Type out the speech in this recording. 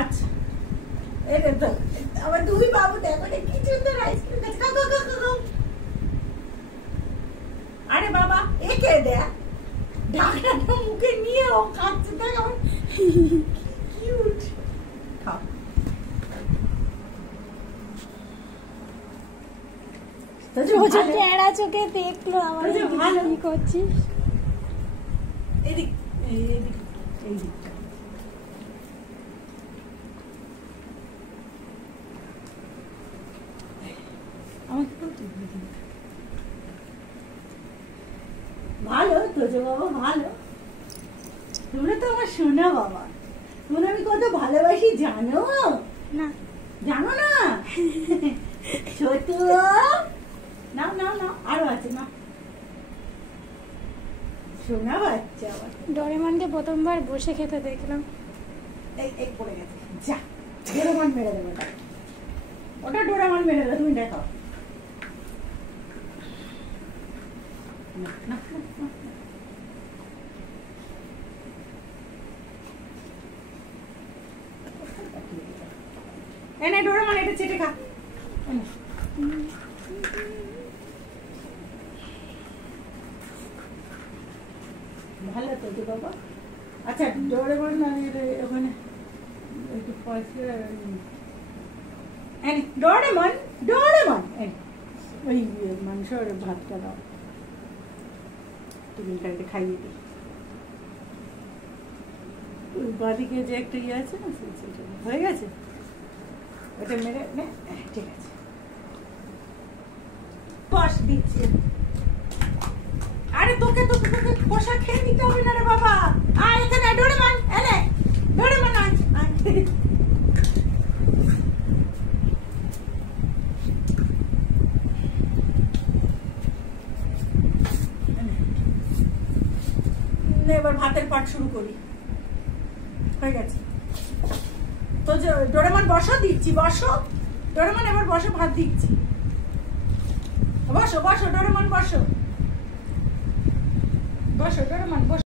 আচ্ছা এটা তো আমার দুই বাবু দেখো কি সুন্দর আইসক্রিম খাচ্ছে। আরে বাবা একে দেখ ঢাকনাটা মুখে নিয়ে ও খাচ্ছে দেখ আমার কিউট। খাও টেরা চোখে দেখলো আমার কি করছিস। এদিক এদিক এইদিক ভালো তোজো বাবা ভালো। তোমরা তো আমার শোনা বাবা, তোমরা আমি কত ভালোবাসি জানো না? জানো না? ছোট নাও নাও নাও আরো আছে না শোনা বাচ্চা। আবার ডোরেমনকে প্রথমবার বসে খেতে দেখলাম। এই পড়ে গেছে যা ডোরেমন মেরে দেবো ওটা ডোরেমন মেরে দেবো তুমি দেখাও। এনে ডোরেমন এটা চেটে খা। ভালো তো যে বাবা। আচ্ছা ডোরেমন ওখানে একটু পয়সা ডোরেমন ডোরেমন ওই মাংসর ভাতটা দাও টিফিনটা এটা খাইয়ে দিই। ওই বাদিকে যে একটা ইয়ে আছে না সেটা হয়ে গেছে ওটা মেরে নে। ঠিক আছে বস দিচ্ছি। আরে তোকে তোকে তোকে কষা খেয়ে নিতে হবে না রে বাবা। আয় এখানে ডোরেমন এলে ডোরেমন আয় এবার ভাতের পাট শুরু করি। হয়ে গেছে তো ডোরেমন বসো দিচ্ছি বসো ডোরেমন এবার বসো ভাত দিচ্ছি। বসো বসো ডোরেমন বসো বসো ডোরেমন বসো।